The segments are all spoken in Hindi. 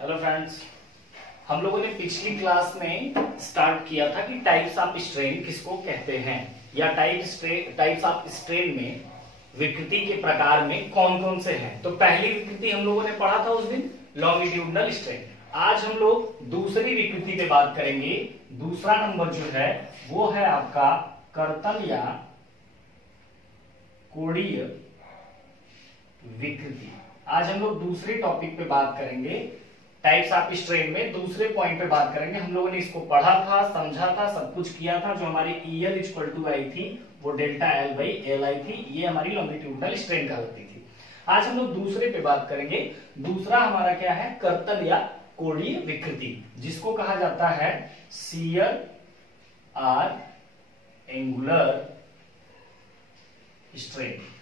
हेलो फ्रेंड्स, हम लोगों ने पिछली क्लास में स्टार्ट किया था कि टाइप्स ऑफ स्ट्रेन किसको कहते हैं या टाइप्स ऑफ स्ट्रेन में विकृति के प्रकार में कौन कौन से हैं। तो पहली विकृति हम लोगों ने पढ़ा था उस दिन लॉन्गिट्यूडनल स्ट्रेन। आज हम लोग दूसरी विकृति पे बात करेंगे। दूसरा नंबर जो है वो है आपका कर्तन या कोणीय विकृति। आज हम लोग दूसरे टॉपिक पे बात करेंगे, टाइप्स ऑफ स्ट्रेन में दूसरे पॉइंट पे बात करेंगे। हम लोगों ने इसको पढ़ा था, समझा था, सब कुछ किया था। जो हमारी EL = I थी वो डेल्टा L/Li थी। ये हमारी लॉन्गिट्यूडनल स्ट्रेन कहलाती थी। आज हम लोग दूसरे पे बात करेंगे। दूसरा हमारा क्या है? कर्तन या कोणीय विकृति, जिसको कहा जाता है शियर और एंगुलर स्ट्रेन।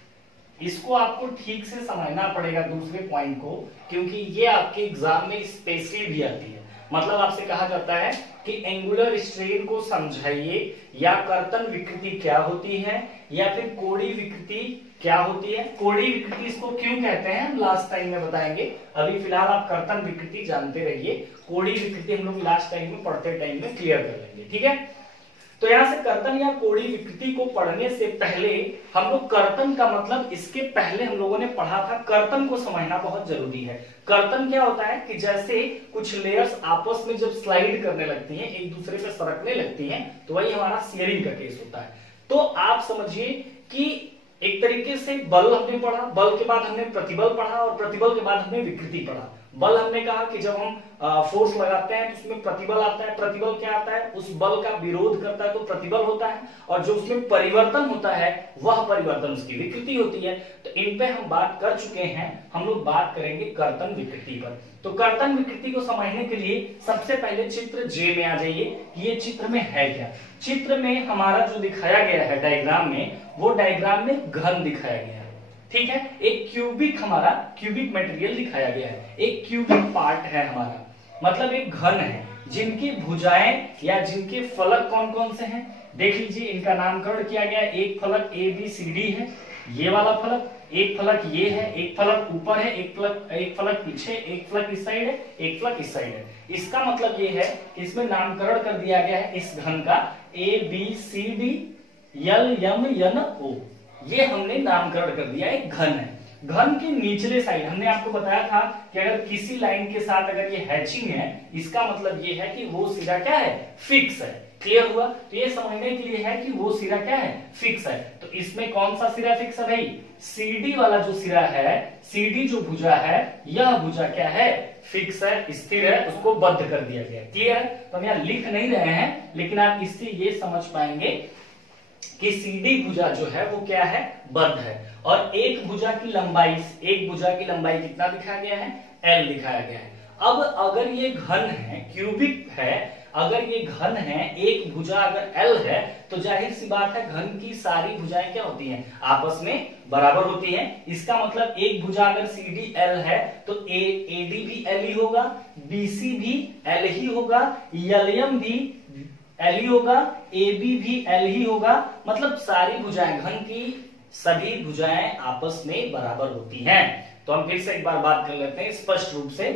इसको आपको ठीक से समझना पड़ेगा दूसरे पॉइंट को, क्योंकि ये आपके एग्जाम में स्पेशली भी आती है। मतलब आपसे कहा जाता है कि एंगुलर स्ट्रेन को समझाइए, या कर्तन विकृति क्या होती है या फिर कोणीय विकृति क्या होती है। कोणीय विकृति इसको क्यों कहते हैं हम लास्ट टाइम में बताएंगे। अभी फिलहाल आप कर्तन विकृति जानते रहिए, कोणीय विकृति हम लोग लास्ट टाइम में पढ़ते टाइम में क्लियर कर लेंगे, ठीक है। तो यहां से कर्तन या कोणीय विकृति को पढ़ने से पहले हम लोग कर्तन का मतलब, इसके पहले हम लोगों ने पढ़ा था, कर्तन को समझना बहुत जरूरी है। कर्तन क्या होता है कि जैसे कुछ लेयर्स आपस में जब स्लाइड करने लगती हैं, एक दूसरे पे सरकने लगती हैं, तो वही हमारा शियरिंग का केस होता है। तो आप समझिए कि एक तरीके से बल हमने पढ़ा, बल के बाद हमने प्रतिबल पढ़ा और प्रतिबल के बाद हमने विकृति पढ़ा। बल हमने कहा कि जब हम फोर्स लगाते हैं तो उसमें प्रतिबल आता है। प्रतिबल क्या आता है? उस बल का विरोध करता है तो प्रतिबल होता है, और जो उसमें परिवर्तन होता है वह परिवर्तन उसकी विकृति होती है। तो इन पे हम बात कर चुके हैं। हम लोग बात करेंगे कर्तन विकृति पर। तो कर्तन विकृति को समझने के लिए सबसे पहले चित्र J में आ जाइए। ये चित्र में है क्या? चित्र में हमारा जो दिखाया गया है डायग्राम में, वो डायग्राम में घन दिखाया गया है, ठीक है। एक क्यूबिक, हमारा क्यूबिक मटेरियल दिखाया गया है, एक क्यूबिक पार्ट है हमारा, मतलब एक घन है जिनकी भुजाएं या जिनके फलक कौन कौन से हैं देख लीजिए। इनका नामकरण किया गया है। एक फलक ABCD है, ये वाला फलक। एक फलक ये है, एक फलक ऊपर है, एक फलक पीछे, एक फलक इस साइड है, एक फलक इस साइड है। इसका मतलब ये है कि इसमें नामकरण कर दिया गया है इस घन का ABCD LMNO। ये हमने नामकरण कर दिया, एक घन है। घन के निचले साइड हमने आपको बताया था कि अगर किसी लाइन के साथ अगर ये हैचिंग है, इसका मतलब ये है कि वो सिरा क्या है? फिक्स है। क्लियर हुआ? तो ये समझने के लिए है कि वो सिरा क्या है? फिक्स है। तो इसमें कौन सा सिरा फिक्स है भाई? CD वाला जो सिरा है, CD जो भुजा है, यह भुजा क्या है? फिक्स है, स्थिर है, उसको बद्ध कर दिया गया। क्लियर है? तो हम यहाँ लिख नहीं रहे हैं, लेकिन आप इससे ये समझ पाएंगे कि CD भुजा जो है वो क्या है? बद्ध है। और एक भुजा की लंबाई कितना दिखाया गया है? L दिखाया गया है। अब अगर ये घन है, क्यूबिक है, अगर ये घन है, एक भुजा अगर L है, तो जाहिर सी बात है घन की सारी भुजाएं क्या होती हैं? आपस में बराबर होती हैं। इसका मतलब एक भुजा अगर CD L है तो AD भी L ही होगा, BC भी L ही होगा, LM भी L ही होगा, AB भी L ही होगा। मतलब सारी भुजाएं, घन की सभी भुजाएं आपस में बराबर होती हैं। तो हम फिर से एक बार बात कर लेते हैं स्पष्ट रूप से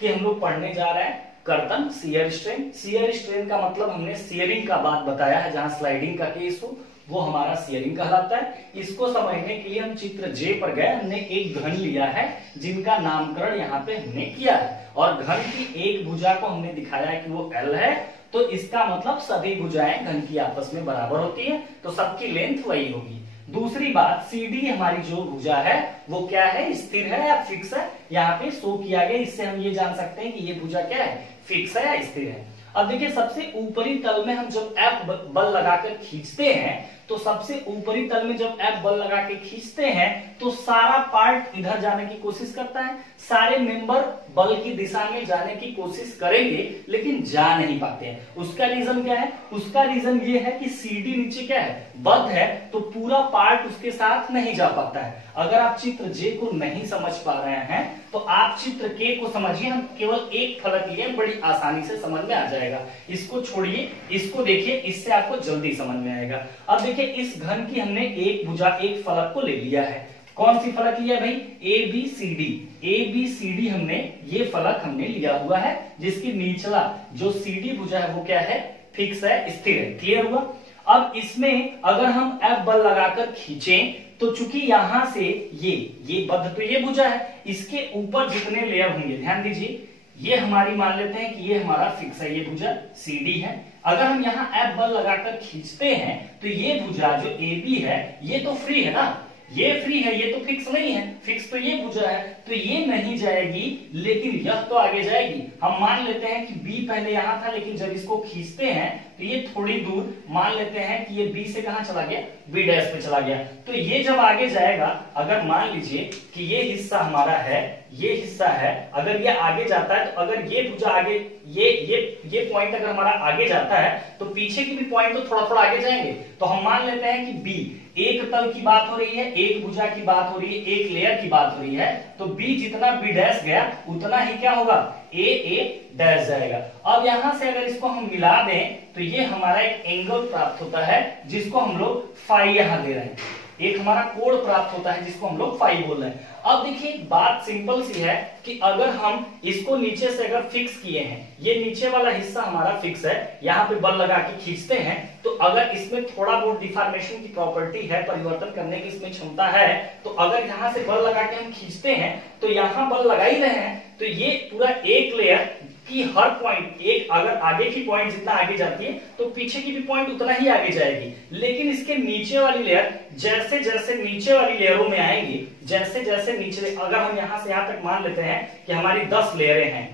कि हम लोग पढ़ने जा रहे हैं कर्तन, शियर स्ट्रेन। शियर स्ट्रेन का मतलब हमने शियरिंग का बात बताया है, जहां स्लाइडिंग का केस हो वो हमारा शियरिंग कहलाता है। इसको समझने के लिए हम चित्र J पर गए। हमने एक घन लिया है जिनका नामकरण यहाँ पे हमने किया है, और घन की एक भुजा को हमने दिखाया है कि वो L है। तो इसका मतलब सभी भुजाएं घन की आपस में बराबर होती है, तो सबकी लेंथ वही होगी। दूसरी बात, CD हमारी जो भुजा है वो क्या है? स्थिर है या फिक्स है? यहाँ पे शो किया गया। इससे हम ये जान सकते हैं कि ये भुजा क्या है? फिक्स है या स्थिर है। अब देखिए, सबसे ऊपरी तल में हम जब F बल लगाकर खींचते हैं, तो सबसे ऊपरी तल में जब F बल लगा के खींचते हैं तो सारा पार्ट इधर जाने की कोशिश करता है, सारे मेंबर बल की दिशा में जाने की कोशिश करेंगे, लेकिन जा नहीं पाते हैं। उसका रीजन क्या है? उसका रीजन ये है कि CD नीचे क्या है? बद्ध है, तो पूरा पार्ट उसके साथ नहीं जा पाता है। अगर आप चित्र J को नहीं समझ पा रहे हैं तो आप चित्र K को समझिए। हम केवल एक फलक लिए, बड़ी आसानी से समझ में आ जाएगा। इसको छोड़िए, इसको देखिए, इससे आपको जल्दी समझ में आएगा। अब देखिए, इस घन की हमने एक भुजा, एक फलक को ले लिया है। कौन सी फलक लिया भाई? ABCD। ABCD हमने ये फलक हमने लिया हुआ है, जिसकी निचला जो CD भुजा है वो क्या है? फिक्स है, स्थिर है। क्लियर हुआ? अब इसमें अगर हम F बल लगाकर खींचें तो चूंकि यहां से ये बद्ध तो ये भुजा है, इसके ऊपर जितने लेयर होंगे, ध्यान दीजिए, ये हमारी मान लेते हैं कि ये हमारा फिक्स है, ये भुजा CD है। अगर हम यहाँ F बल लगाकर खींचते हैं तो ये भुजा जो AB है ये तो फ्री है ना, ये फ्री है, ये तो फिक्स नहीं है, फिक्स तो ये भुजा है, तो ये नहीं जाएगी, लेकिन यह तो आगे जाएगी। हम मान लेते हैं कि B पहले यहां था, लेकिन जब इसको खींचते हैं तो ये थोड़ी दूर, मान लेते हैं कि ये B से कहां चला गया? B डैश पे चला गया। तो ये जब आगे जाएगा, अगर मान लीजिए कि ये हिस्सा हमारा है, ये हिस्सा है, अगर ये आगे जाता है तो अगर ये भुजा आगे, ये पॉइंट अगर हमारा आगे जाता है तो पीछे की भी पॉइंट तो थोड़ा थोड़ा आगे जाएंगे। तो हम मान लेते हैं कि B, एक तल की बात हो रही है, एक भुजा की बात हो रही है, एक लेयर की बात हो रही है, तो B जितना B डैश गया उतना ही क्या होगा? A डैश जाएगा। अब यहां से अगर इसको हम मिला दें तो ये हमारा एक एंगल प्राप्त होता है, जिसको हम लोग फाई यहां दे रहे हैं, एक हमारा कोण प्राप्त होता है जिसको हम लोग फाई बोल रहे हैं। अब देखिए बात सिंपल सी है कि अगर हम इसको नीचे से अगर फिक्स किए हैं, ये नीचे वाला हिस्सा हमारा फिक्स है, यहाँ पे बल लगा के खींचते हैं, तो अगर इसमें थोड़ा बहुत डिफॉर्मेशन की प्रॉपर्टी है, परिवर्तन करने की इसमें क्षमता है, तो अगर यहाँ से बल लगा के हम खींचते हैं तो यहाँ बल लगा ही रहे हैं, तो ये पूरा एक लेयर कि हर पॉइंट एक, अगर आगे की पॉइंट जितना आगे जाती है तो पीछे की भी पॉइंट उतना ही आगे जाएगी। लेकिन इसके नीचे वाली लेयर जैसे जैसे नीचे वाली लेयरों में आएंगी, जैसे जैसे नीचे, अगर हम यहां से यहां तक मान लेते हैं कि हमारी 10 लेयरें हैं,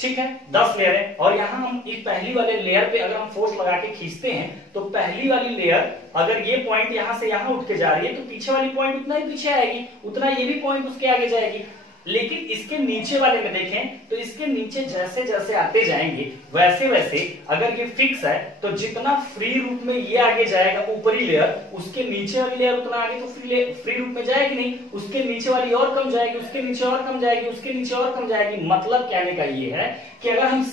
ठीक है, 10 लेयरें, और यहां हम इस पहली वाले लेयर पे अगर हम फोर्स लगा के खींचते हैं तो पहली वाली लेयर अगर ये पॉइंट यहां से यहां उठ के जा रही है तो पीछे वाली पॉइंट उतना ही पीछे आएगी, उतना ये भी पॉइंट उसके आगे जाएगी। लेकिन इसके नीचे वाले में देखें तो इसके नीचे जैसे जैसे आते जाएंगे वैसे वैसे, अगर ये फिक्स है तो जितना फ्री रूप में ये आगे जाएगा ऊपरी लेयर, उसके नीचे वाली लेयर उतना आगे तो फ्री रूप में जाएगी नहीं, उसके नीचे वाली और कम जाएगी, उसके नीचे और कम जाएगी, उसके नीचे और कम जाएगी। मतलब कहने का ये है कि अगर हम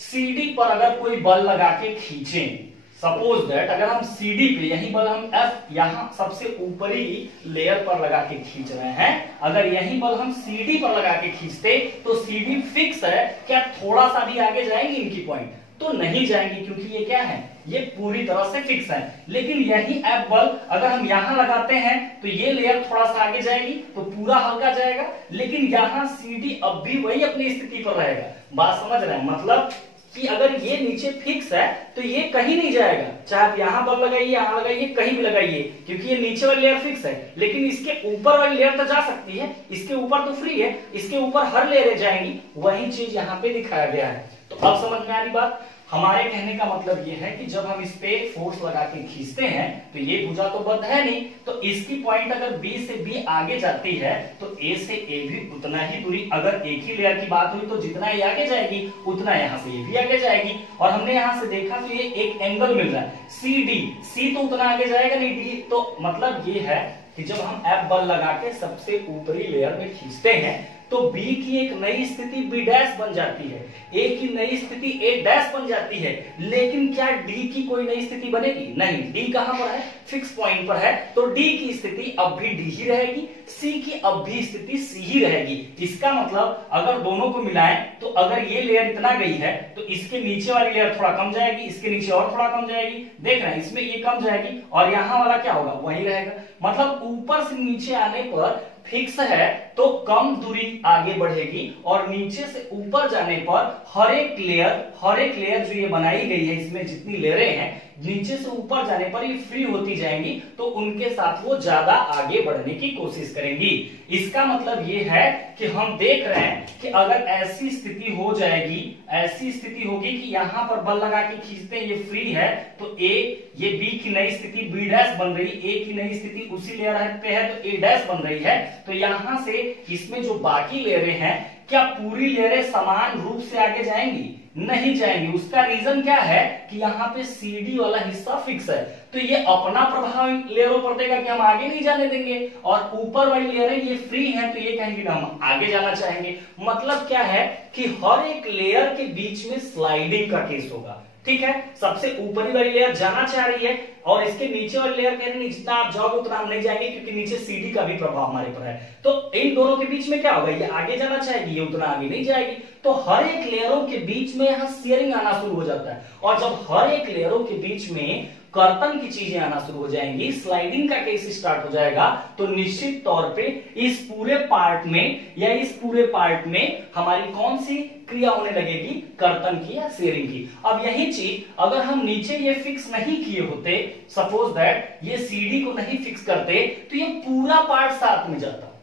CD पर अगर कोई बल लगा के खींचें, सपोज दैट अगर हम CD पे यही बल हम F यहां सबसे ऊपरी लेयर पर लगा के खींच रहे हैं, अगर यही बल हम CD पर लगा के खींचते तो CD फिक्स है, क्या थोड़ा सा भी आगे जाएंगे इनकी पॉइंट? तो नहीं जाएंगी, क्योंकि ये क्या है? ये पूरी तरह से फिक्स है। लेकिन यही F बल अगर हम यहां लगाते हैं तो ये लेयर थोड़ा सा आगे जाएगी तो पूरा हल्का जाएगा, लेकिन यहां CD अब भी वही अपनी स्थिति पर रहेगा। बात समझ रहे हैं? मतलब कि अगर ये नीचे फिक्स है तो ये कहीं नहीं जाएगा, चाहे आप यहां बल लगाइए, यहां लगाइए, कहीं भी लगाइए, क्योंकि ये नीचे वाली लेयर फिक्स है। लेकिन इसके ऊपर वाली लेयर तो जा सकती है, इसके ऊपर तो फ्री है, इसके ऊपर हर लेयरें जाएंगी, वही चीज यहाँ पे दिखाया गया है। तो अब समझ में आ रही बात? हमारे कहने का मतलब ये है कि जब हम इस पे फोर्स लगा के खींचते हैं तो ये भुजा तो बद्ध है नहीं, तो इसकी पॉइंट अगर B से B आगे जाती है तो A से A भी उतना ही दूरी, अगर एक ही लेयर की बात हुई तो जितना ये आगे जाएगी उतना यहाँ से ये भी आगे जाएगी। और हमने यहाँ से देखा तो ये एक एंगल मिल रहा है CD, C तो उतना आगे जाएगा नहीं, D, तो मतलब ये है कि जब हम F बल लगा के सबसे ऊपरी लेयर में खींचते हैं तो B की एक नई स्थिति B डैश बन जाती है, A की नई स्थिति A डैश बन जाती है। लेकिन क्या D की कोई नई स्थिति बनेगी? नहीं, D कहां पर है? फिक्स पॉइंट पर है, तो D की स्थिति अब भी D ही रहेगी, C की अब भी स्थिति C ही रहेगी। इसका मतलब अगर दोनों को मिलाएं तो अगर ये लेयर इतना गई है तो इसके नीचे वाली लेयर थोड़ा कम जाएगी, इसके नीचे और थोड़ा कम जाएगी, देख रहे हैं, इसमें ये कम जाएगी और यहाँ वाला क्या होगा? वही रहेगा। मतलब ऊपर से नीचे आने पर फिक्स है तो कम दूरी आगे बढ़ेगी, और नीचे से ऊपर जाने पर हर एक लेयर जो ये बनाई गई है, इसमें जितनी लेयरें हैं, नीचे से ऊपर जाने पर ये फ्री होती जाएंगी, तो उनके साथ वो ज्यादा आगे बढ़ने की कोशिश करेंगी। इसका मतलब ये है कि हम देख रहे हैं कि अगर ऐसी स्थिति हो जाएगी, ऐसी स्थिति होगी कि यहां पर बल लगा के खींचते हैं, ये फ्री है, तो ये B की नई स्थिति B डैश बन रही, A की नई स्थिति उसी लेयर पे है तो A डैश बन रही है। तो यहां से इसमें जो बाकी लेयरें हैं, क्या पूरी लेयरें समान रूप से आगे जाएंगी? नहीं जाएंगी। उसका रीजन क्या है कि यहाँ पे CD वाला हिस्सा फिक्स है, तो ये अपना प्रभाव लेयरों पर देगा कि हम आगे नहीं जाने देंगे, और ऊपर वाली लेयरें ये फ्री हैं तो ये कहेंगे कि हम आगे जाना चाहेंगे। मतलब क्या है कि हर एक लेयर के बीच में स्लाइडिंग का केस होगा। ठीक है, सबसे ऊपरी वाली लेयर जाना चाह रही है और इसके नीचे वाली लेयर कह रही है जितना आप जाओगे उतना हम नहीं जाएंगे, क्योंकि नीचे सीडी का भी प्रभाव हमारे पर है। तो इन दोनों के बीच में क्या होगा, ये आगे जाना चाहेगी, ये उतना आगे नहीं जाएगी। तो हर एक लेयरों के बीच में यहां शेयरिंग आना शुरू हो जाता है, और जब हर एक लेयरों के बीच में कर्तन की चीजें आना शुरू हो जाएंगी, स्लाइडिंग का केस स्टार्ट हो जाएगा, तो निश्चित तौर पे इस पूरे पार्ट में या इस पूरे पार्ट में हमारी कौन सी क्रिया होने लगेगी, कर्तन की या शेयरिंग की। अब यही चीज अगर हम नीचे ये फिक्स नहीं किए होते, सपोज दैट ये सीडी को नहीं फिक्स करते, तो ये पूरा पार्ट साथ में जाता,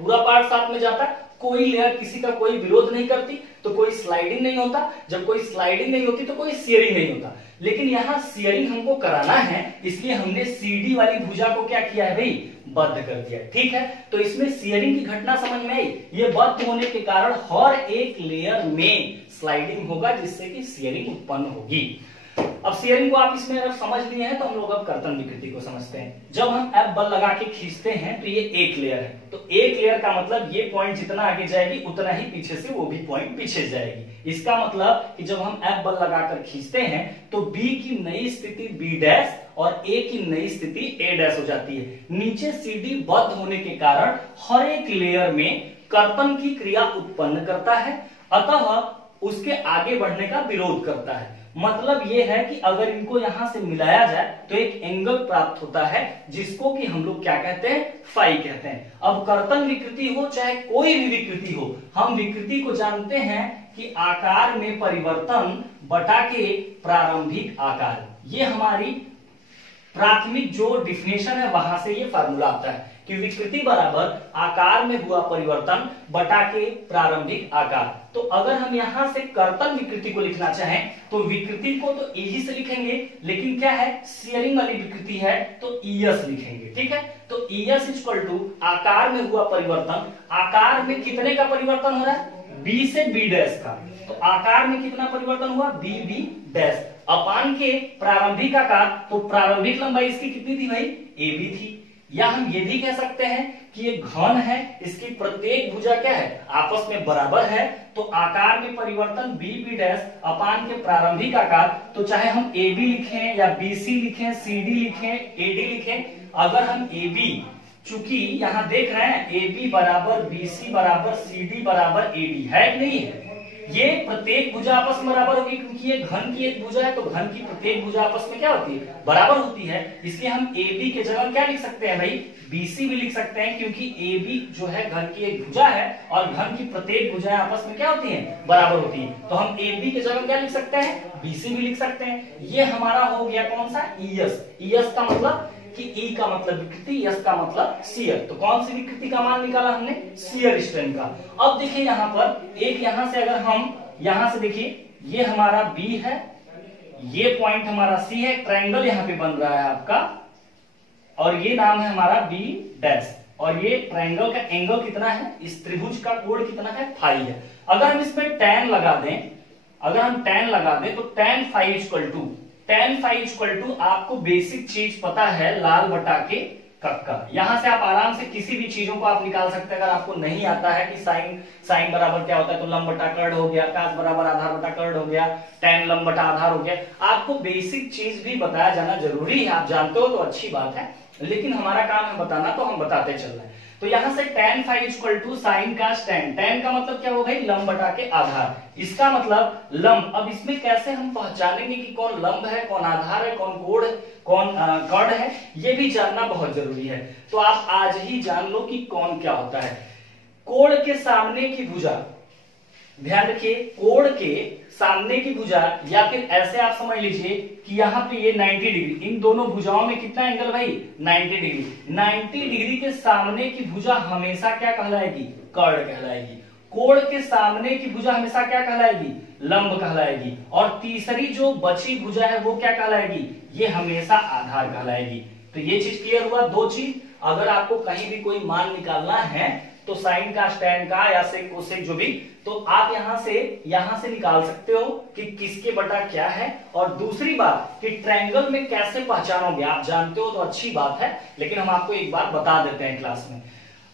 पूरा पार्ट साथ में जाता, कोई लेयर किसी का कोई विरोध नहीं करती, तो कोई स्लाइडिंग नहीं होता, जब कोई स्लाइडिंग नहीं होती तो कोई शेयरिंग नहीं होता। लेकिन यहां शेयरिंग हमको कराना है, इसलिए हमने सीडी वाली भुजा को क्या किया है भाई, बद्ध कर दिया। ठीक है, तो इसमें शेयरिंग की घटना समझ में आई। ये बद्ध होने के कारण हर एक लेयर में स्लाइडिंग होगा, जिससे कि शेयरिंग उत्पन्न होगी। अब शेयरिंग को आप इसमें अगर समझ लिए हैं तो हम लोग अब कर्तन विकृति को समझते हैं। जब हम एफ बल लगा के खींचते हैं तो ये एक लेयर है, तो एक लेयर का मतलब ये पॉइंट जितना आगे जाएगी उतना ही पीछे से वो भी पॉइंट पीछे जाएगी। इसका मतलब कि जब हम एफ बल लगाकर खींचते हैं तो बी की नई स्थिति बी डैश और ए की नई स्थिति ए डैश हो जाती है। नीचे सीडी बद्ध होने के कारण हर एक लेयर में कर्तन की क्रिया उत्पन्न करता है, अतः उसके आगे बढ़ने का विरोध करता है। मतलब यह है कि अगर इनको यहां से मिलाया जाए तो एक एंगल प्राप्त होता है, जिसको कि हम लोग क्या कहते हैं, फाई कहते हैं। अब कर्तन विकृति हो चाहे कोई भी विकृति हो, हम विकृति को जानते हैं कि आकार में परिवर्तन बटा के प्रारंभिक आकार, ये हमारी प्राथमिक जो डिफिनेशन है वहां से ये फार्मूला आता है कि विकृति बराबर आकार में हुआ परिवर्तन बटा के प्रारंभिक आकार। तो अगर हम यहां से कर्तन विकृति को लिखना चाहें तो विकृति को तो ई से लिखेंगे, लेकिन क्या है, शेयरिंग वाली विकृति है तो ईएस लिखेंगे। ठीक है, तो ईएस इक्वल टू आकार में हुआ परिवर्तन, आकार में कितने का परिवर्तन हो रहा है, बी से बी डैश का, तो आकार में कितना परिवर्तन हुआ, बी बी डैश अपान के प्रारंभिक आकार, तो प्रारंभिक लंबाई इसकी कितनी थी भाई, ए बी थी। या हम ये भी कह सकते हैं कि ये घन है, इसकी प्रत्येक भुजा क्या है, आपस में बराबर है, तो आकार में परिवर्तन बी बी डैश अपान के प्रारंभिक आकार, तो चाहे हम ए बी लिखें या बी सी लिखें, सी डी लिखें, ए डी लिखें, अगर हम ए बी, चूंकि यहां देख रहे हैं ए बी बराबर बी सी बराबर सी डी बराबर ए डी है कि नहीं है, ये प्रत्येक भुजा आपस में बराबर होगी, क्योंकि ये घन की एक भुजा है, तो घन की प्रत्येक भुजा आपस में क्या होती है, बराबर होती है। इसलिए हम ए बी के जगह क्या लिख सकते हैं भाई, बीसी भी लिख सकते हैं, क्योंकि ए बी जो है घन की एक भुजा है और घन की प्रत्येक भुजाएं आपस में क्या होती हैं, बराबर होती हैं। तो हम ए बी के जगह क्या लिख सकते हैं, बीसी भी लिख सकते हैं। ये हमारा हो गया कौन सा, ईएस। ईएस का मतलब कि ई का मतलब विकृति, यस का मतलब शियर। तो कौन सी विकृति का मान निकाला हमने, शियर स्ट्रेन का। अब देखिए यहां पर एक, यहां से अगर हम यहां से देखिए, ये हमारा बी है, ये पॉइंट हमारा सी है, ट्रायंगल यहां पे बन रहा है आपका, और ये नाम है हमारा बी डैश, और ये ट्रायंगल का एंगल कितना है, इस त्रिभुज का कोण कितना है, फाई है। अगर हम इसमें tan लगा दें, अगर हम tan लगा दें तो tan फाई इक्वल टू आपको बेसिक चीज पता है, लाल बटा के कक्का। यहां से आप आराम से किसी भी चीजों को आप निकाल सकते हैं। अगर आपको नहीं आता है कि साइन बराबर क्या होता है, तो लंब बटा कर्ण हो गया, कास बराबर आधार बटा कर्ण हो गया, tan लंब बटा आधार हो गया। आपको बेसिक चीज भी बताया जाना जरूरी है, आप जानते हो तो अच्छी बात है, लेकिन हमारा काम है बताना, तो हम बताते चल रहे हैं। तो यहां से tan phi equal to sine cos tan, tan का मतलब क्या हो गई, लंब बटा के आधार, इसका मतलब लंब। अब इसमें कैसे हम पहचानेंगे कि कौन लंब है, कौन आधार है, कौन कोण है, कौन कर्ण है, ये भी जानना बहुत जरूरी है। तो आप आज ही जान लो कि कौन क्या होता है। कोण के सामने की भुजा, ध्यान रखिए, कोण के सामने की भुजा, या फिर ऐसे आप समझ लीजिए कि यहाँ पे ये 90 डिग्री, इन दोनों भुजाओं में कितना एंगल भाई, 90 डिग्री। 90 डिग्री के सामने की भुजा हमेशा क्या कहलाएगी, कर्ण कहलाएगी। कोण के सामने की भुजा हमेशा क्या कहलाएगी, लंब कहलाएगी। और तीसरी जो बची भुजा है वो क्या कहलाएगी, ये हमेशा आधार कहलाएगी। तो ये चीज क्लियर हुआ, दो चीज। अगर आपको कहीं भी कोई मान निकालना है तो साइन का, स्टैन का, या सेक कोसेक जो भी, तो आप यहां से निकाल सकते हो कि किसके बटा क्या है। और दूसरी बात कि ट्रायंगल में कैसे पहचानोगे, आप जानते हो तो अच्छी बात है, लेकिन हम आपको एक बार बता देते हैं क्लास में।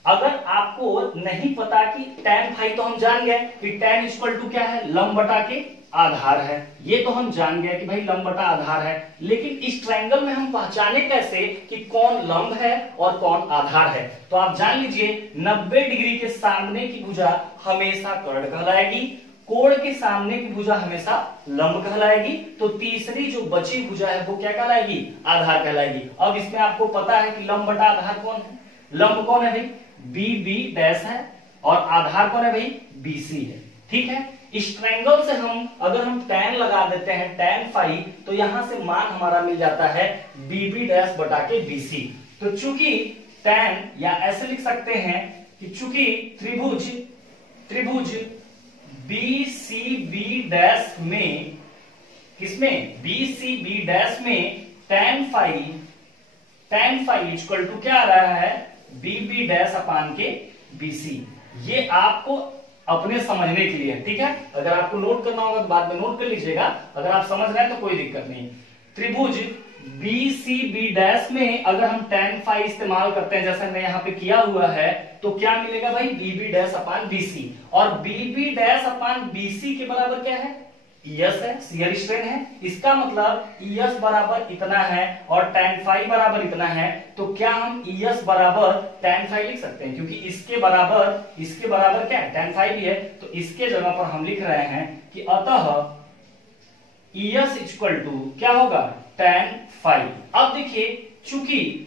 अगर आपको नहीं पता कि tan फाई, तो हम जान गए कि tan इक्वल टू क्या है, लंब बटा के आधार है। ये तो हम जान गए कि भाई लंब बटा आधार है, लेकिन इस ट्रायंगल में हम पहचाने कैसे कि कौन लंब है और कौन आधार है? तो आप जान लीजिए 90 डिग्री के सामने की भुजा हमेशा कर्ण कहलाएगी, कोण के सामने की भुजा हमेशा लंब कहलाएगी, तो तीसरी जो बची भुजा है वो क्या कहलाएगी, आधार कहलाएगी। अब इसमें आपको पता है कि लंब बटा आधार कौन है, लंब कौन है भाई, बी बी डैश है, और आधार कौन है भाई, बीसी है। ठीक है, इस ट्रायंगल से हम अगर हम tan लगा देते हैं, tan फाई, तो यहां से मान हमारा मिल जाता है बी बी डैश बटा के बीसी। तो चूंकि tan, या ऐसे लिख सकते हैं कि चूंकि त्रिभुज बी सी बी डैश में, किसमें, बी सी बी डैश में tan फाई इक्वल टू क्या आ रहा है, बी बी डैश अपान के बीसी। ये आपको अपने समझने के लिए, ठीक है, अगर आपको नोट करना होगा तो बाद में नोट कर लीजिएगा, अगर आप समझ रहे हैं तो कोई दिक्कत नहीं। त्रिभुज बी सी बी डैश में अगर हम tan फाई इस्तेमाल करते हैं, जैसे हमने यहाँ पे किया हुआ है, तो क्या मिलेगा भाई, B B dash upon BC, और B B dash upon BC के बराबर क्या है, यस है, शियर स्ट्रेन है। इसका मतलब यस बराबर इतना है और tan फाई बराबर इतना है, तो क्या हम यस बराबर tan फाई लिख सकते हैं, क्योंकि इसके बराबर क्या है, tan फाई भी है, तो इसके जगह पर हम लिख रहे हैं कि अतः यस इक्वल टू क्या होगा, tan फाई। अब देखिए चूंकि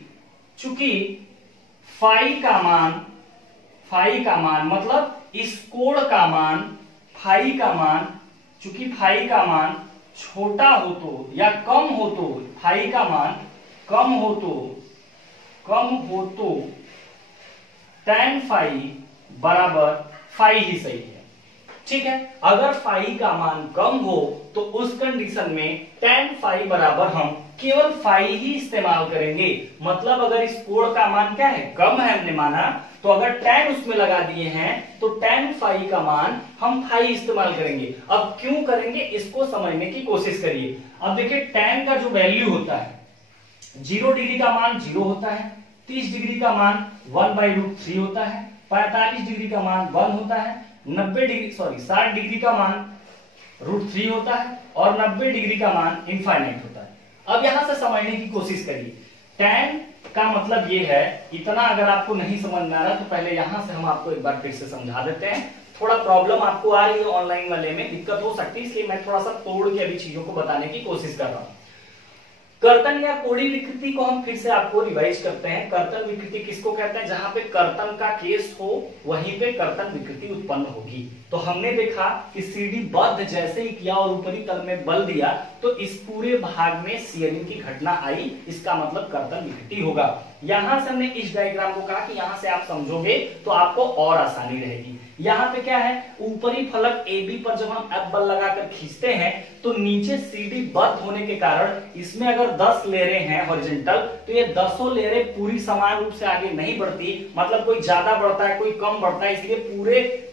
फाई का मान मतलब इस कोण का मान, चूंकि फाई का मान छोटा हो तो या कम हो तो, फाई का मान कम हो तो tan फाई बराबर फाई ही सही है। ठीक है, अगर फाई का मान कम हो तो उस कंडीशन में tan फाई बराबर हम केवल फाई ही इस्तेमाल करेंगे। मतलब अगर इस कोण का मान क्या है, कम है, हमने माना, तो अगर tan उसमें लगा दिए हैं तो tan फाई का मान हम फाई इस्तेमाल करेंगे। अब क्यों करेंगे, इसको समझने की कोशिश करिए। अब देखिए tan का जो वैल्यू होता है, 0 डिग्री का मान 0 होता है, 30 डिग्री का मान 1/√3 होता है, 45 डिग्री का मान 1 होता है, 60 डिग्री का मान √3 होता है, और 90 डिग्री का मान इनफाइनाइट होता है। अब यहां से समझने की कोशिश करिए। tan का मतलब ये है, इतना अगर आपको नहीं समझ में आ रहा तो पहले यहां से हम आपको एक बार फिर से समझा देते हैं। थोड़ा प्रॉब्लम आपको आ रही है, ऑनलाइन वाले में दिक्कत हो सकती है, इसलिए मैं थोड़ा सा तोड़ के अभी चीजों को बताने की कोशिश कर रहा हूं। कर्तन या कोणीय विकृति को हम फिर से आपको रिवाइज करते हैं। कर्तन विकृति किसको कहते हैं, जहां पे कर्तन का केस हो वहीं पे कर्तन विकृति उत्पन्न होगी। तो हमने देखा कि सीडी बद्ध जैसे ही किया और ऊपरी तल में बल दिया तो इस पूरे भाग में शियरिंग की घटना आई, इसका मतलब कर्तन विकृति होगा। यहां से हमने इस डायग्राम को कहा कि यहां से आप समझोगे तो आपको और आसानी रहेगी। यहाँ पे क्या है, ऊपरी फलक AB पर जब हम F बल लगाकर खींचते हैं तो नीचे CD बद्ध होने के कारण इसमें अगर 10 लेयरें हैं हॉरिजॉन्टल, तो ये 10 लेयरें पूरी समान रूप से आगे नहीं बढ़ती, मतलब कोई ज्यादा बढ़ता है कोई कम बढ़ता है, इसलिए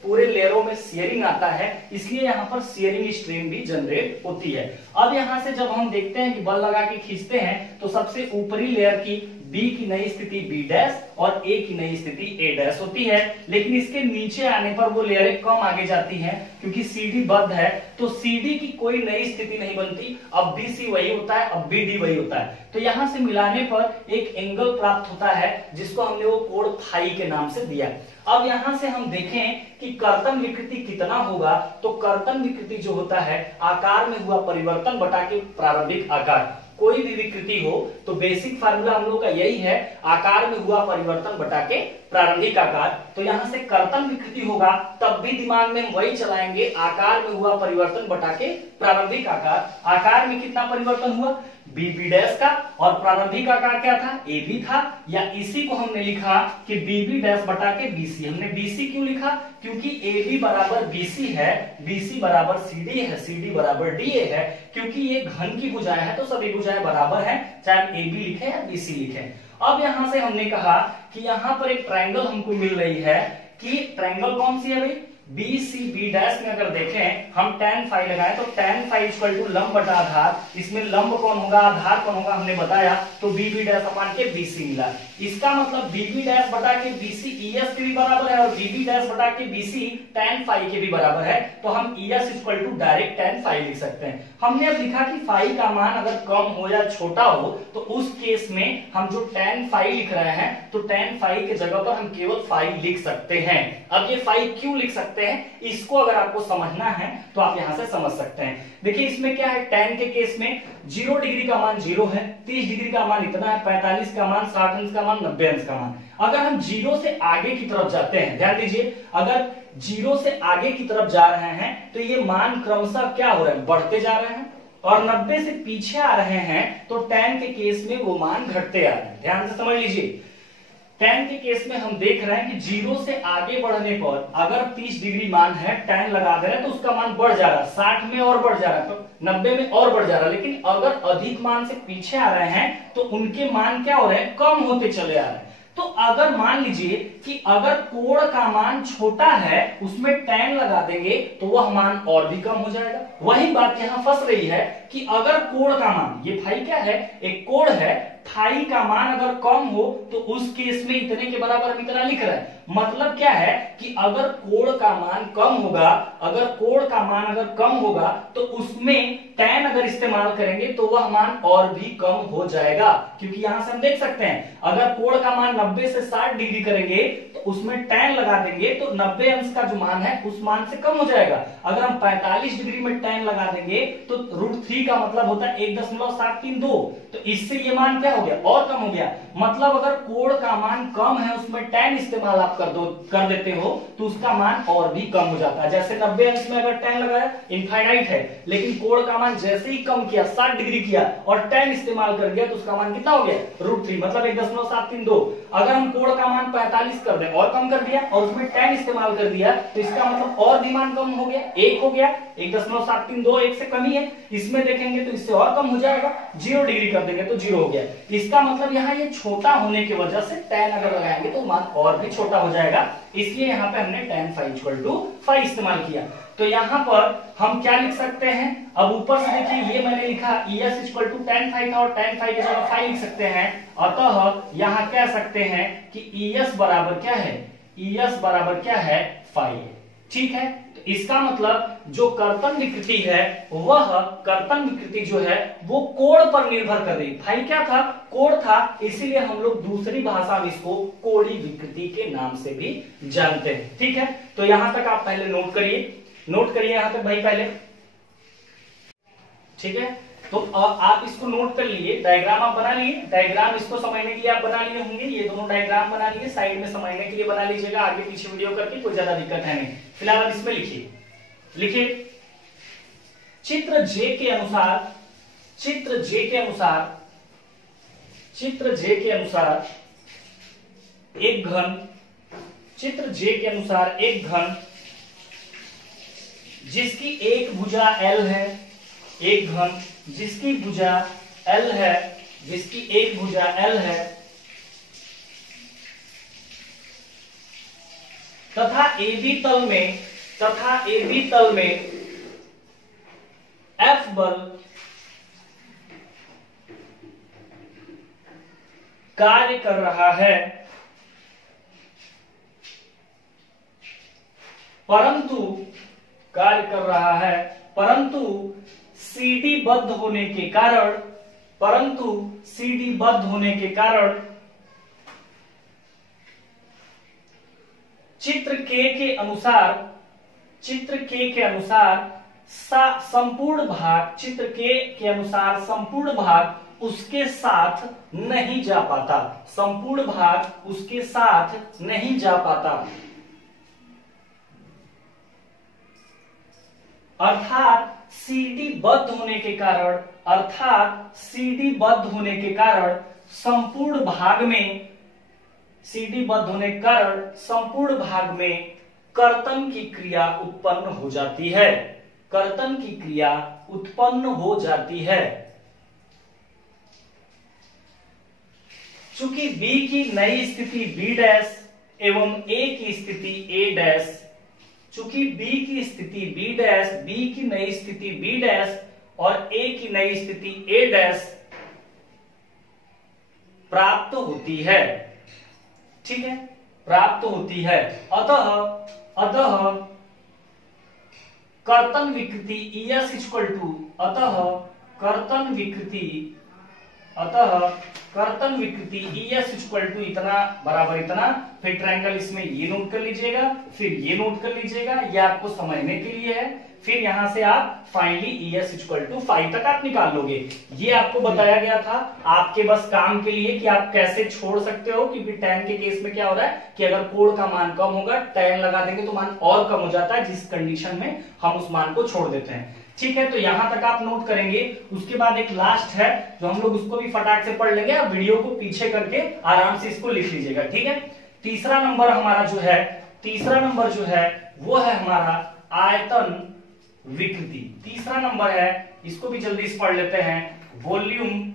पूरे लेयरों में शियरिंग आता है, इसलिए यहाँ पर शियरिंग स्ट्रेन भी जनरेट होती है। अब यहाँ से जब हम देखते हैं कि बल लगा के खींचते हैं तो सबसे ऊपरी लेयर की B की नई स्थिति B डैश और A की नई स्थिति A डैश होती है, लेकिन इसके नीचे आने पर वो लेयरें कम आगे जाती हैं क्योंकि CD बद्ध है, तो CD की कोई नई स्थिति नहीं बनती। अब BC वही होता है, अब BD वही होता है, तो यहां से मिलाने पर एक एंगल प्राप्त होता है जिसको हमने वो कोण फाई के नाम से दिया। अब यहां से हम देखें कि कर्तन विकृति कितना होगा, तो कर्तन विकृति जो होता है आकार में हुआ परिवर्तन बटा के प्रारंभिक आकार। कोई भी विकृति हो तो बेसिक फार्मूला हम लोग का यही है, आकार में हुआ परिवर्तन बटा के प्रारंभिक आकार। तो यहां से कर्तन विकृति होगा तब भी दिमाग में हम वही चलाएंगे, आकार में हुआ परिवर्तन बटा के प्रारंभिक आकार। आकार में कितना परिवर्तन हुआ, BB डैश का, और प्रारंभिक आकार क्या था, AB था, या इसी को हमने लिखा कि BB डैश बटा के BC। हमने BC क्यों लिखा, क्योंकि AB बराबर BC है, BC बराबर CD है, CD बराबर DA है, क्योंकि ये घन की भुजाएं हैं तो सभी भुजाएं बराबर हैं, चाहे आप AB लिखे या BC लिखे। अब यहां से हमने कहा कि यहां पर एक ट्रायंगल हमको मिल रही है, कि ट्रायंगल कौन सी है भाई, बी सी बी डैश में अगर देखें हम tan फाई लगाएं तो tan फाई इक्वल टू लंब बटा आधार, इसमें लंब कौन होगा आधार कौन होगा हमने बताया, तो बी बी डैश अपान के बी सी मिला। इसका मतलब बी बी डैश बटा के बी सी ई एस के भी बराबर है और बी बी डैश बटा के बी सी tan फाई के भी बराबर है, तो हम E S equal to direct tan phi लिख सकते हैं। हमने अब लिखा कि फाई का मान अगर कम हो या छोटा हो तो उस केस में हम जो tan फाई लिख रहे हैं तो tan फाई के जगह पर हम केवल फाई लिख सकते हैं। अब ये फाई क्यों लिख सकते हैं इसको अगर आपको समझना है तो आप यहां से समझ सकते हैं। देखिए इसमें क्या है, tan के केस में 0 डिग्री का मान 0 है, 30 डिग्री का मान इतना है, 45 का मान, 60 अंश का मान, 90 अंश का मान। अगर हम 0 से आगे की तरफ जाते हैं, ध्यान दीजिए, अगर 0 से आगे की तरफ जा रहे हैं तो ये मान क्रमशः क्या हो रहे हैं, बढ़ते जा रहे हैं, और 90 से पीछे आ रहे हैं तो tan के केस में वो मान घटते आ रहे हैं। ध्यान से समझ लीजिए, tan के केस में हम देख रहे हैं कि 0 से आगे बढ़ने पर अगर 30 डिग्री मान है, tan लगा दे रहे हैं तो उसका मान बढ़ जा रहा है, 60 में और बढ़ जा रहा है, तो 90 में और बढ़ जा रहा है। लेकिन अगर अधिक मान से पीछे आ रहे हैं तो उनके मान क्या हो रहे हैं, कम होते चले आ रहे हैं। तो अगर मान लीजिए कि अगर कोण का मान छोटा है उसमें tan लगा देंगे तो वह मान और भी कम हो जाएगा। वही बात यहां फंस रही है कि अगर कोण का मान, ये फाई क्या है, एक कोण है, फाई का मान अगर कम हो तो उस केस में इतने के बराबर हम इतना लिख रहे हैं। मतलब क्या है कि अगर कोण का मान कम होगा, अगर कोण का मान अगर कम होगा तो उसमें tan अगर इस्तेमाल करेंगे तो वह मान और भी कम हो जाएगा, क्योंकि यहां से हम देख सकते हैं अगर कोण का मान 90 से 60 डिग्री करेंगे तो उसमें tan लगा देंगे तो 90 अंश का जो मान है उस मान से कम हो जाएगा। अगर हम 45 डिग्री में tan लगा देंगे तो √3 का मतलब होता है 1.732, तो इससे ये मान क्या हो गया, और कम हो गया। मतलब अगर कोण का मान कम है उसमें tan इस्तेमाल आप कर देते हो तो उसका मान और भी कम हो जाता है। जैसे 90 अंश में अगर tan लगाया इनफाइनाइट है, लेकिन कोण का मान जैसे ही कम किया 60 डिग्री किया और tan इस्तेमाल कर दिया तो उसका मान कितना हो गया, √3 मतलब 1.732। अगर हम कोण का मान 45 कर दें और कम कर दिया और उसमें tan इस्तेमाल कर दिया तो इसका मतलब और भी मान कम हो गया, 1 हो गया, 1.732 1 से कम ही है। इसमें देखेंगे तो इससे और कम हो जाएगा, 0 डिग्री कर देंगे तो 0 हो गया। इसका मतलब यहाँ ये छोटा होने की वजह से tan अगर लगाएंगे तो मान और भी छोटा हो जाएगा, इसलिए यहाँ पे हमने tan phi equal to phi इस्तेमाल किया। तो यहाँ पर हम क्या लिख सकते हैं, अब ऊपर से देखिए ये मैंने लिखा ES equal to tan phi था और tan फाई के जगह फाई लिख सकते हैं, अतः यहाँ कह सकते हैं कि ES बराबर क्या है, ES बराबर क्या है, फाई। ठीक है, तो इसका मतलब जो कर्तन विकृति है वह कर्तन विकृति जो है वो कोण पर निर्भर कर रही। फाई क्या था, कोण था, इसीलिए हम लोग दूसरी भाषा में इसको कोणीय विकृति के नाम से भी जानते हैं। ठीक है, तो यहां तक आप पहले नोट करिए यहां तक भाई पहले। ठीक है, तो आप इसको नोट कर लिए, डायग्राम आप बना लिए, डायग्राम इसको समझने के लिए आप बना लिए होंगे, ये दोनों डायग्राम बना लिए, साइड में समझने के लिए बना लीजिएगा, आगे पीछे वीडियो करके कोई ज्यादा दिक्कत है नहीं। फिलहाल आप इसमें लिखिए चित्र जे के अनुसार एक घन जिसकी एक भुजा L है, एक घन जिसकी भुजा L है, जिसकी एक भुजा L है तथा AB तल में F बल कार्य कर रहा है, परंतु CD बद्ध होने के कारण चित्र के अनुसार संपूर्ण भाग उसके साथ नहीं जा पाता, अर्थात CD बद्ध होने के कारण संपूर्ण भाग में कर्तन की क्रिया उत्पन्न हो जाती है। चूंकि B की नई स्थिति B डैश एवं A की स्थिति A डैश, चूंकि बी की स्थिति बी डैश, बी की नई स्थिति बी डैश और ए की नई स्थिति ए डैश प्राप्त होती है, ठीक है, प्राप्त होती है। अतः कर्तन विकृति ES इक्वल टू, अतः कर्तन विकृति ES इक्वल टू इतना बराबर इतना, फिर ट्रायंगल इसमें ये नोट कर लीजिएगा, फिर ये नोट कर लीजिएगा, ये आपको समझने के लिए है। फिर यहां से आप फाइनली ES इक्वल टू 5 तक आप निकाल लोगे। ये आपको बताया गया था आपके बस काम के लिए कि आप कैसे छोड़ सकते हो, क्योंकि tan के केस में क्या हो रहा है कि अगर कोण का मान कम होगा tan लगा देंगे तो मान और कम हो जाता है, जिस कंडीशन में हम उस मान को छोड़ देते हैं, ठीक है। तो यहां तक आप नोट करेंगे। उसके बाद एक लास्ट है जो हम लोग उसको भी फटाक से पढ़ लेंगे, आप वीडियो को पीछे करके आराम से इसको लिख लीजिएगा, ठीक है। तीसरा नंबर हमारा जो है वो है हमारा आयतन विकृति। तीसरा नंबर है, इसको भी जल्दी से पढ़ लेते हैं, वॉल्यूम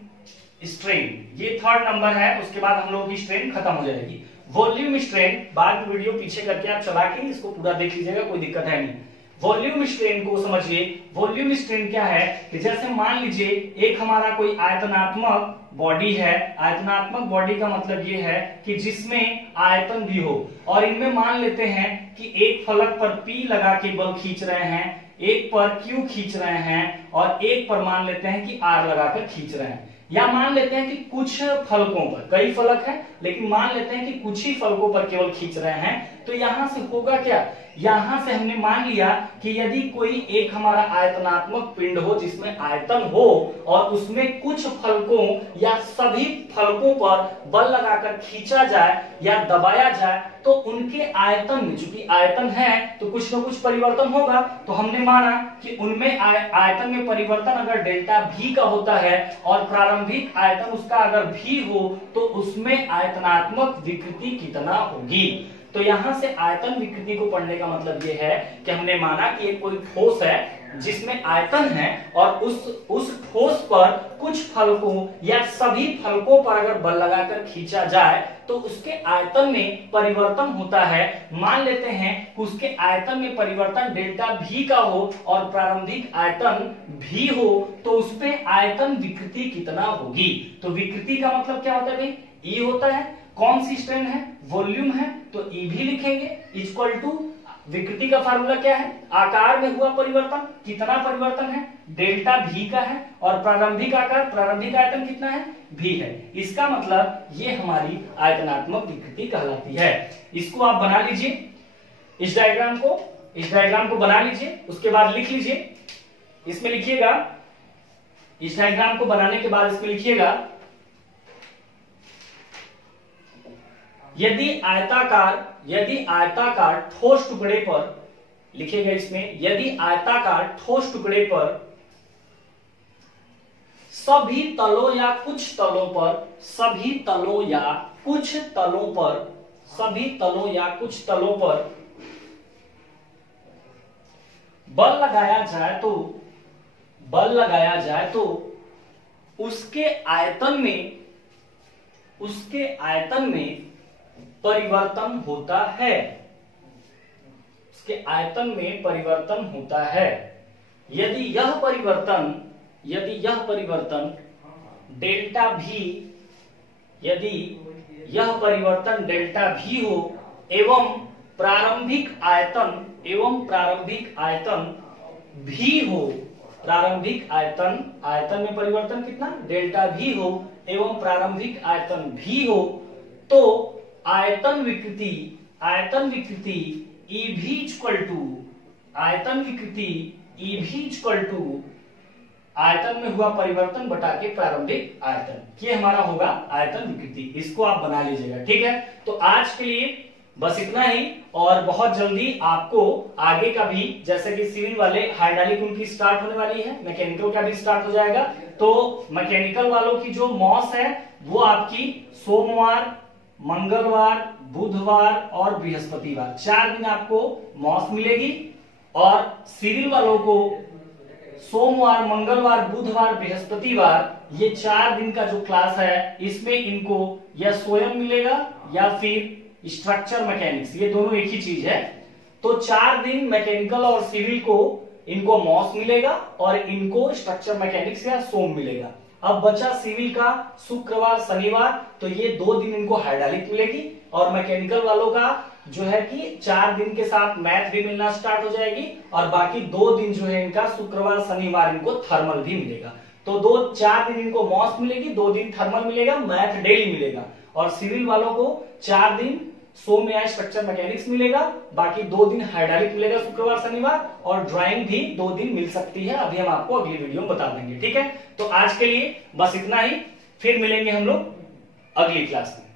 स्ट्रेन। ये थर्ड नंबर है, उसके बाद हम लोग की स्ट्रेन खत्म हो जाएगी। वॉल्यूम स्ट्रेन बाद में वीडियो पीछे करके आप चला के इसको पूरा देख लीजिएगा, कोई दिक्कत है नहीं। वॉल्यूम स्ट्रेन को समझिए। वॉल्यूम स्ट्रेन क्या है कि जैसे मान लीजिए एक हमारा कोई आयतनात्मक बॉडी है। आयतनात्मक बॉडी का मतलब ये है कि जिसमें आयतन भी हो, और इनमें मान लेते हैं कि एक फलक पर P लगा के बल खींच रहे हैं, एक पर Q खींच रहे हैं और एक पर मान लेते हैं कि R लगाकर खींच रहे हैं। या मान लेते हैं कि कुछ फलकों पर, कई फलक हैं लेकिन मान लेते हैं कि कुछ ही फलकों पर केवल खींच रहे हैं। तो यहां से होगा क्या, यहां से हमने मान लिया कि यदि कोई एक हमारा आयतनात्मक पिंड हो जिसमें आयतन हो और उसमें कुछ फलकों या सभी फलकों पर बल लगाकर खींचा जाए या दबाया जाए, तो उनके आयतन में, चूंकि आयतन है तो कुछ न कुछ परिवर्तन होगा। तो हमने माना कि उनमें आयतन में परिवर्तन अगर डेल्टा V का होता है और प्रारंभिक आयतन उसका अगर V हो तो उसमें आयतनात्मक विकृति कितना होगी। तो यहां से आयतन विकृति को पढ़ने का मतलब यह है कि हमने माना कि एक कोई ठोस है जिसमें आयतन है और उस ठोस पर कुछ फलकों या सभी फलकों पर अगर बल लगाकर खींचा जाए तो उसके आयतन में परिवर्तन होता है। मान लेते हैं कि उसके आयतन में परिवर्तन डेल्टा V का हो और प्रारंभिक आयतन V हो, तो उसपे आयतन विकृति कितना होगी। तो विकृति का मतलब क्या होता है भाई, E होता है। कौन सी स्ट्रेन है, वॉल्यूम है, तो E भी लिखेंगे इक्वल टू विकृति का फार्मूला क्या है, आकार में हुआ परिवर्तन। कितना परिवर्तन है, डेल्टा V का है और प्रारंभिक आकार, प्रारंभिक आयतन कितना है, V है। इसका मतलब ये हमारी आयतनात्मक विकृति कहलाती है। इसको आप बना लीजिए, इस डायग्राम को बना लीजिए, उसके बाद लिख लीजिए। इसमें लिखिएगा, इस डायग्राम को बनाने के बाद इसमें लिखिएगा, यदि आयताकार ठोस टुकड़े पर, लिखेगा इसमें, यदि आयताकार ठोस टुकड़े पर सभी तलों या कुछ तलों पर, सभी तलों या कुछ तलों पर, सभी तलों या कुछ तलों पर बल लगाया जाए तो उसके आयतन में परिवर्तन होता है, उसके आयतन में परिवर्तन होता है। यदि यह परिवर्तन डेल्टा V, यदि यह परिवर्तन डेल्टा V हो एवं प्रारंभिक आयतन V हो, प्रारंभिक आयतन में परिवर्तन कितना, डेल्टा V हो एवं प्रारंभिक आयतन V हो, तो आयतन विकृति EV इक्वल टू आयतन में हुआ परिवर्तन बटा के प्रारंभिक आयतन, ये हमारा होगा आयतन विकृति। इसको आप बना लीजिएगा, ठीक है। तो आज के लिए बस इतना ही, और बहुत जल्दी आपको आगे का भी, जैसे कि सिविल वाले हाइड्रोलिक उनकी स्टार्ट होने वाली है, मैकेनिकल का भी स्टार्ट हो जाएगा। तो मैकेनिकल वालों की जो मॉस है वो आपकी सोमवार, मंगलवार, बुधवार और बृहस्पतिवार, 4 दिन आपको मॉस मिलेगी। और सिविल वालों को सोमवार, मंगलवार, बुधवार, बृहस्पतिवार, ये 4 दिन का जो क्लास है इसमें इनको या स्वयं मिलेगा या फिर स्ट्रक्चर मैकेनिक्स, ये दोनों एक ही चीज है। तो 4 दिन मैकेनिकल और सिविल को इनको मॉस मिलेगा और इनको स्ट्रक्चर मैकेनिक्स या सोम मिलेगा। अब बचा सिविल का शुक्रवार शनिवार, तो ये 2 दिन इनको हाइड्रोलिक मिलेगी और मैकेनिकल वालों का जो है कि 4 दिन के साथ मैथ भी मिलना स्टार्ट हो जाएगी और बाकी 2 दिन जो है इनका शुक्रवार शनिवार इनको थर्मल भी मिलेगा। तो 4 दिन इनको मॉस मिलेगी, 2 दिन थर्मल मिलेगा, मैथ डेली मिलेगा। और सिविल वालों को 4 दिन सोम या स्ट्रक्चर मैकेनिक्स मिलेगा, बाकी 2 दिन हाइड्रोलिक मिलेगा शुक्रवार शनिवार, और ड्राइंग भी 2 दिन मिल सकती है। अभी हम आपको अगली वीडियो में बता देंगे। ठीक है, तो आज के लिए बस इतना ही, फिर मिलेंगे हम लोग अगली क्लास में।